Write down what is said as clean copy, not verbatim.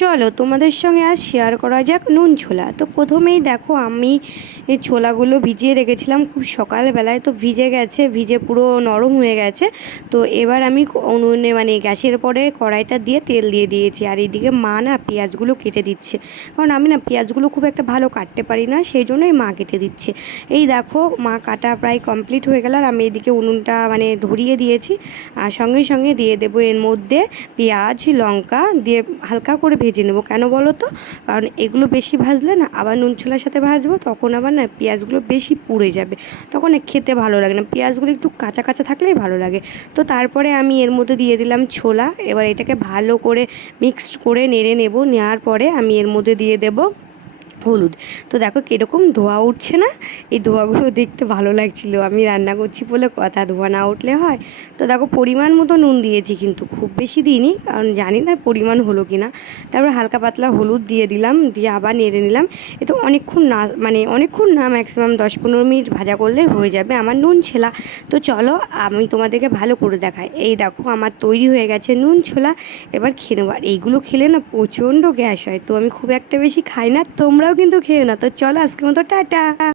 চলো তোমাদের সঙ্গে আজ শেয়ার করা যাক নুন ছোলা। তো প্রথমেই দেখো আমি এই ছোলাগুলো ভিজিয়ে রেখেছিলাম খুব সকালবেলায়, তো ভিজে গেছে, ভিজে পুরো নরম হয়ে গেছে। তো এবার আমি উনুনে মানে গ্যাসের পরে কড়াইটা দিয়ে তেল দিয়ে দিয়েছি, আর এইদিকে মা না পেঁয়াজগুলো কেটে দিচ্ছে, কারণ আমি না পেঁয়াজগুলো খুব একটা ভালো কাটতে পারি না, সেই জন্যই মা কেটে দিচ্ছে। এই দেখো মা কাটা প্রায় কমপ্লিট হয়ে গেল, আর আমি এদিকে উনুনটা মানে ধরিয়ে দিয়েছি। আর সঙ্গে সঙ্গে দিয়ে দেবো এর মধ্যে পেঁয়াজ লঙ্কা দিয়ে হালকা করে ভেজে নেবো। কেন বলো তো, কারণ এগুলো বেশি ভাজলে না আবার নুন ছোলার সাথে ভাজবো, তখন আবার না পেঁয়াজগুলো বেশি পুড়ে যাবে, তখন খেতে ভালো লাগে না, পেঁয়াজগুলো একটু কাঁচা কাঁচা থাকলেই ভালো লাগে। তো তারপরে আমি এর মধ্যে দিয়ে দিলাম ছোলা। এবার এটাকে ভালো করে মিক্সড করে নেড়ে নেব। নেওয়ার পরে আমি এর মধ্যে দিয়ে দেবো হলুদ। তো দেখো কীরকম ধোয়া উঠছে না, এই ধোয়াগুলো দেখতে ভালো লাগছিলো। আমি রান্না করছি বলে কথা, ধোয়া না উঠলে হয়। তো দেখো পরিমাণ মতো নুন দিয়েছি, কিন্তু খুব বেশি দিইনি, কারণ জানি না পরিমাণ হলো কি না। তারপর হালকা পাতলা হলুদ দিয়ে দিলাম, দিয়ে আবার নেড়ে নিলাম। এটা অনেকক্ষণ না, মানে অনেকক্ষণ না, ম্যাক্সিমাম 10-15 মিনিট ভাজা করলে হয়ে যাবে আমার নুন ছোলা। তো চলো আমি তোমাদেরকে ভালো করে দেখাই। এই দেখো আমার তৈরি হয়ে গেছে নুন ছোলা। এবার খেয়ে নেবো। আর এইগুলো খেলে না প্রচণ্ড গ্যাস হয়, তো আমি খুব একটা বেশি খাই না, তোমরাও কিন্তু খেও না। তো চলো আজকের মতো টাটা।